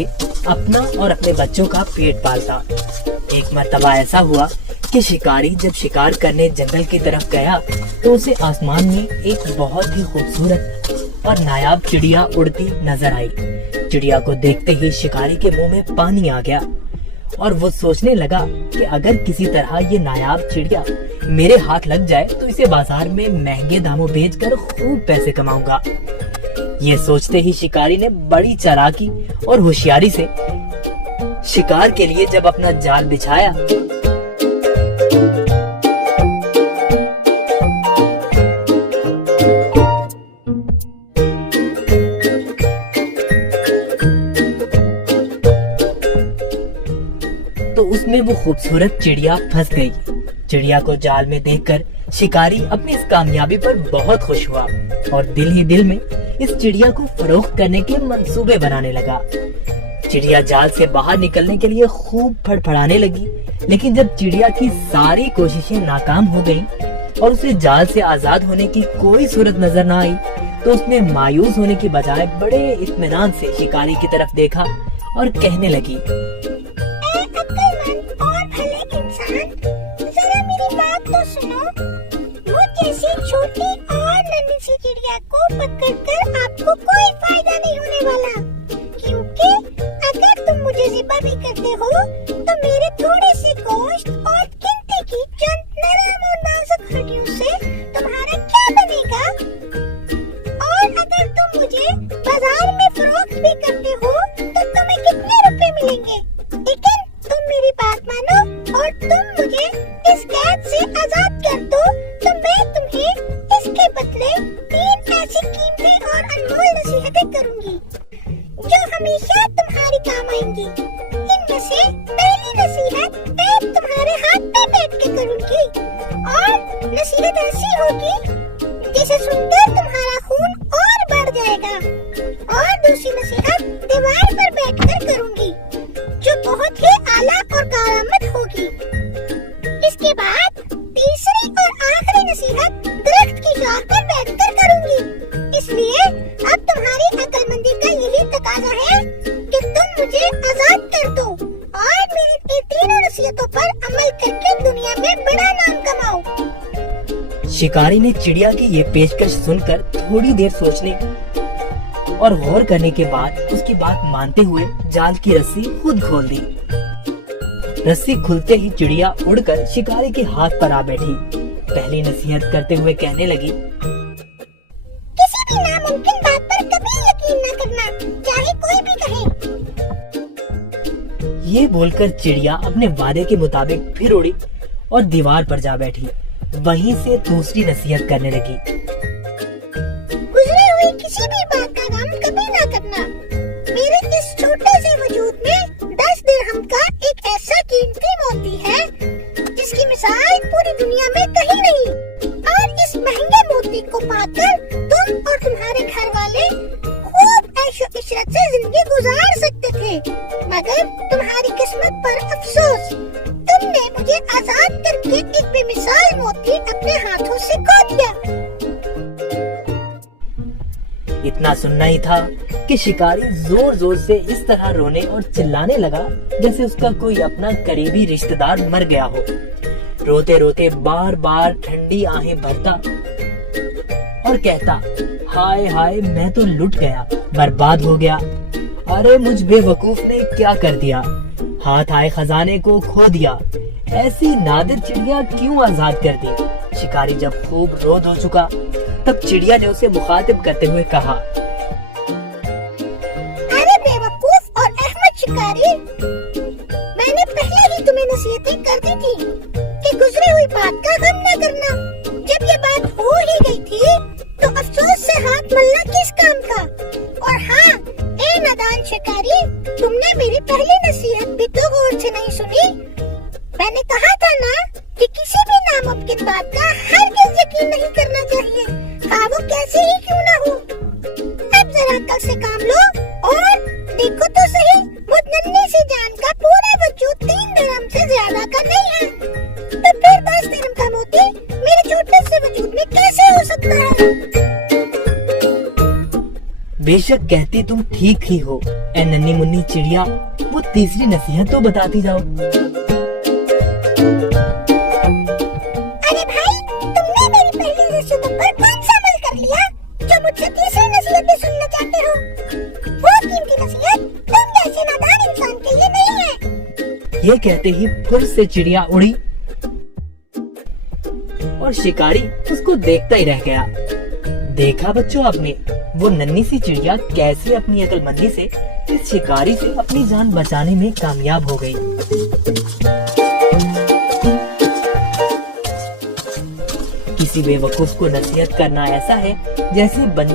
करके अपना और अपने बच्चों का पेट पालता। एक मर्तबा ऐसा हुआ कि शिकारी जब शिकार करने जंगल की तरफ गया तो उसे आसमान में एक बहुत ही खूबसूरत और नायाब चिड़िया उड़ती नजर आई। चिड़िया को देखते ही शिकारी के मुंह में पानी आ गया और वो सोचने लगा कि अगर किसी तरह ये नायाब चिड़िया मेरे हाथ लग जाए तो इसे बाजार में महंगे दामों बेचकर खूब पैसे कमाऊंगा। ये सोचते ही शिकारी ने बड़ी चालाकी और होशियारी से शिकार के लिए जब अपना जाल बिछाया तो उसमें वो खूबसूरत चिड़िया फंस गई। चिड़िया को जाल में देखकर शिकारी अपनी इस कामयाबी पर बहुत खुश हुआ और दिल ही दिल में इस चिड़िया को फरोख्त करने के मंसूबे बनाने लगा। चिड़िया जाल से बाहर निकलने के लिए खूब फड़फड़ाने लगी, लेकिन जब चिड़िया की सारी कोशिशें नाकाम हो गईं और उसे जाल से आजाद होने की कोई सूरत नजर न आई, तो उसने मायूस होने की बजाय बड़े इत्मीनान से शिकारी की तरफ देखा और कहने लगी, जरा मेरी बात तो सुनो। मुझ जैसी छोटी और नन्ही सी चिड़िया को पकड़कर आपको कोई फायदा नहीं होने वाला, क्योंकि अगर तुम मुझे ज़िबा भी करते हो तो मेरे थोड़े से गोश्त और गिनती की चंद नरम और नाजुक हड्डियों से तुम्हारा क्या बनेगा। और अगर तुम मुझे बाजार में फरोख्त भी करते हो तो तुम्हें कितने रुपए मिलेंगे। लेकिन तुम मेरी बात मानो और तुम मुझे इस कैद से आजाद कर दो तो मैं तुम्हें इसके बदले 3 ऐसी कीमती और अनमोल नसीहतें करूंगी जो हमेशा तुम्हारी काम आएंगी। इनमें से पहली नसीहत मैं तुम्हारे हाथ पे बैठ के करूंगी और नसीहत ऐसी होगी जिसे सुनकर तुम्हारा खून और बढ़ जाएगा। और दूसरी नसीहत दीवार पर बैठकर करूंगी जो बहुत ही आला और कारामद होगी। इसके बाद तीसरी और आखिरी नसीहत दरख्त की शाख पर बैठकर करूंगी। इसलिए अब तुम्हारी अक्लमंदी का यही तकाजा है कि तुम मुझे आजाद कर दो और मेरी इन तीनों नसीहतों पर अमल करके दुनिया में बड़ा नाम कमाओ। शिकारी ने चिड़िया की ये पेशकश सुनकर थोड़ी देर सोचने और गौर करने के बाद उसकी बात मानते हुए जाल की रस्सी खुद खोल दी। रस्सी खुलते ही चिड़िया उड़कर शिकारी के हाथ पर आ बैठी। पहली नसीहत करते हुए कहने लगी, किसी भी नामुमकिन बात पर कभी यकीन न करना, चाहे कोई भी कहे। ये बोलकर चिड़िया अपने वादे के मुताबिक फिर उड़ी और दीवार पर जा बैठी। वहीं से दूसरी नसीहत करने लगी, गुजरे हुए किसी भी बात का गम कभी ना करना। मेरे इस छोटे से वजूद में 10 दिरहम का एक ऐसा कीमती मोती है जिसकी मिसाल पूरी दुनिया में कहीं नहीं। और इस महंगे मोती को पाकर तुम और तुम्हारे घर वाले खूब ऐशो इशरत से जिंदगी गुजार सकते थे, मगर तुम्हारी किस्मत पर अफसोस, तुमने मुझे आजाद करके एक बेमिसाल मोती अपने हाथों से खो दिया। इतना सुनना ही था कि शिकारी जोर जोर से इस तरह रोने और चिल्लाने लगा जैसे उसका कोई अपना करीबी रिश्तेदार मर गया हो। रोते रोते बार बार ठंडी आहें भरता और कहता, हाय हाय मैं तो लुट गया, बर्बाद हो गया। अरे मुझ बेवकूफ ने क्या कर दिया, हाथ आए खजाने को खो दिया। ऐसी नादिर चिड़िया क्यों आजाद कर दी। शिकारी जब खूब रोद हो चुका तब चिड़िया ने उसे मुखातिब करते हुए कहा, अरे बेवकूफ और अहमद शिकारी, मैंने पहले ही तुम्हें नसीहतें कर दी थी कि गुजरी हुई बात का गम न करना। जब ये बात हो ही गई थी तो अफसोस से हाथ मलना किस काम का। और हाँ, ए नादान शिकारी, तुमने मेरी पहली नसीहत भी तो गौर से नहीं सुनी। मैंने कहा था ना कि किसी भी नामुमकिन बात का हरगिज़ यकीन नहीं करना चाहिए, हाँ वो कैसे ही क्यों ना हो। अब जरा अक्ल से काम लो और देखो तो सही, मुझ नन्ही सी जान का पूरा वजूद 3 दिरहम से ज्यादा का नहीं है, तो फिर 10 दिरहम का मोती मेरे छोटे से वजूद में कैसे हो सकता है। बेशक कहती तुम ठीक ही हो ए नन्ही मुन्नी चिड़िया, वो तीसरी नसीहत तो बताती जाओ। अरे भाई, तुमने मेरी पहली नसीहतों पर कौन सा अमल कर लिया जो मुझसे तीसरी नसीहत भी सुनना चाहते हो? वो कीमती नसीहत तुम जैसे नादान इंसान के लिए नहीं है। ये कहते ही फुर से चिड़िया उड़ी और शिकारी उसको देखता ही रह गया। देखा बच्चों आपने, वो नन्ही सी चिड़िया कैसे अपनी अक्लमंदी से इस शिकारी से अपनी जान बचाने में कामयाब हो गई। किसी बेवकूफ को नसीहत करना ऐसा है जैसे बंजर